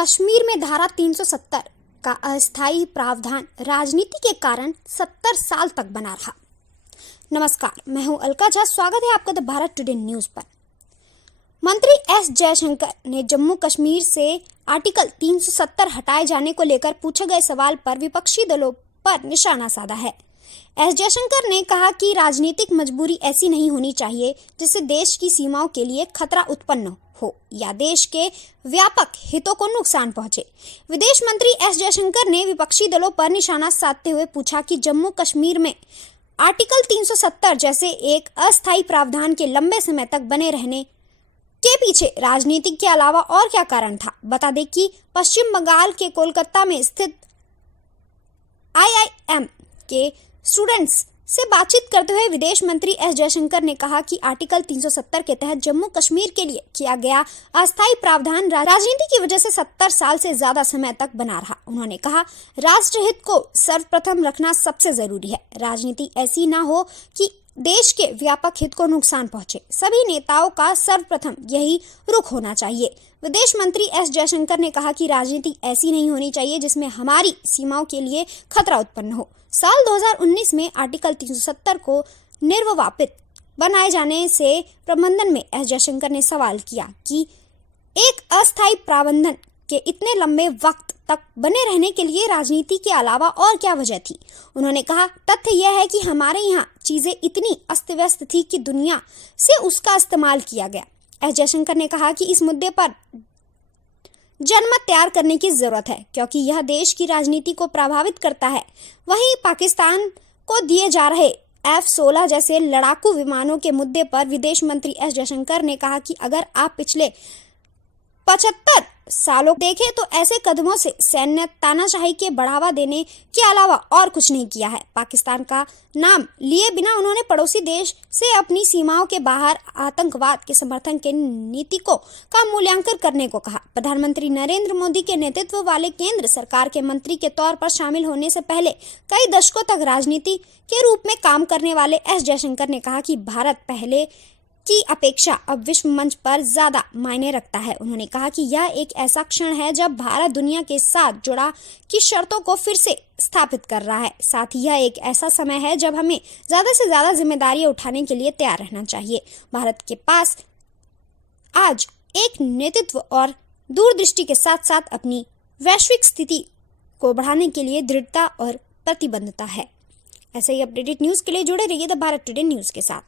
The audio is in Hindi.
कश्मीर में धारा 370 का अस्थायी प्रावधान राजनीति के कारण 70 साल तक बना रहा। नमस्कार, मैं हूं अलका झा। स्वागत है आपका द भारत टुडे न्यूज पर। मंत्री एस जयशंकर ने जम्मू कश्मीर से आर्टिकल 370 हटाए जाने को लेकर पूछे गए सवाल पर विपक्षी दलों पर निशाना साधा है। एस जयशंकर ने कहा कि राजनीतिक मजबूरी ऐसी नहीं होनी चाहिए जिससे देश की सीमाओं के लिए खतरा उत्पन्न हो या देश के व्यापक हितों को नुकसान पहुंचे। विदेश मंत्री एस जयशंकर ने विपक्षी दलों पर निशाना साधते हुए पूछा कि जम्मू कश्मीर में आर्टिकल 370 जैसे एक अस्थायी प्रावधान के लंबे समय तक बने रहने के पीछे राजनीति के अलावा और क्या कारण था। बता दें कि पश्चिम बंगाल के कोलकाता में स्थित IIM के स्टूडेंट्स से बातचीत करते हुए विदेश मंत्री एस जयशंकर ने कहा कि आर्टिकल 370 के तहत जम्मू कश्मीर के लिए किया गया अस्थायी प्रावधान राजनीति की वजह से 70 साल से ज्यादा समय तक बना रहा। उन्होंने कहा, राष्ट्रहित को सर्वप्रथम रखना सबसे जरूरी है। राजनीति ऐसी ना हो कि देश के व्यापक हित को नुकसान पहुंचे। सभी नेताओं का सर्वप्रथम यही रुख होना चाहिए। विदेश मंत्री एस जयशंकर ने कहा कि राजनीति ऐसी नहीं होनी चाहिए जिसमें हमारी सीमाओं के लिए खतरा उत्पन्न हो। साल 2019 में आर्टिकल 370 को निर्वापित बनाए जाने से प्रबंधन में एस जयशंकर ने सवाल किया कि एक अस्थायी प्रावधान के इतने लंबे वक्त तक बने रहने के लिए राजनीति के अलावा और क्या वजह थी। उन्होंने कहा, तथ्य यह है कि हमारे यहाँ चीजें इतनी अस्त व्यस्त थी कि दुनिया से उसका इस्तेमाल किया गया। एस जयशंकर ने कहा कि इस मुद्दे पर जनमत तैयार करने की जरूरत है क्योंकि यह देश की राजनीति को प्रभावित करता है। वहीं पाकिस्तान को दिए जा रहे F-16 जैसे लड़ाकू विमानों के मुद्दे पर विदेश मंत्री एस जयशंकर ने कहा कि अगर आप पिछले 75 सालों देखें तो ऐसे कदमों से सैन्य तानाशाही के बढ़ावा देने के अलावा और कुछ नहीं किया है। पाकिस्तान का नाम लिए बिना उन्होंने पड़ोसी देश से अपनी सीमाओं के बाहर आतंकवाद के समर्थन के नीतियों का मूल्यांकन करने को कहा। प्रधानमंत्री नरेंद्र मोदी के नेतृत्व वाले केंद्र सरकार के मंत्री के तौर पर शामिल होने से पहले कई दशकों तक राजनीति के रूप में काम करने वाले एस जयशंकर ने कहा कि भारत पहले की अपेक्षा अब विश्व मंच पर ज्यादा मायने रखता है। उन्होंने कहा कि यह एक ऐसा क्षण है जब भारत दुनिया के साथ जुड़ा की शर्तों को फिर से स्थापित कर रहा है। साथ ही यह एक ऐसा समय है जब हमें ज्यादा से ज्यादा जिम्मेदारियां उठाने के लिए तैयार रहना चाहिए। भारत के पास आज एक नेतृत्व और दूरदृष्टि के साथ साथ अपनी वैश्विक स्थिति को बढ़ाने के लिए दृढ़ता और प्रतिबद्धता है। ऐसे ही अपडेटेड न्यूज के लिए जुड़े रहिए द भारत टुडे न्यूज के साथ।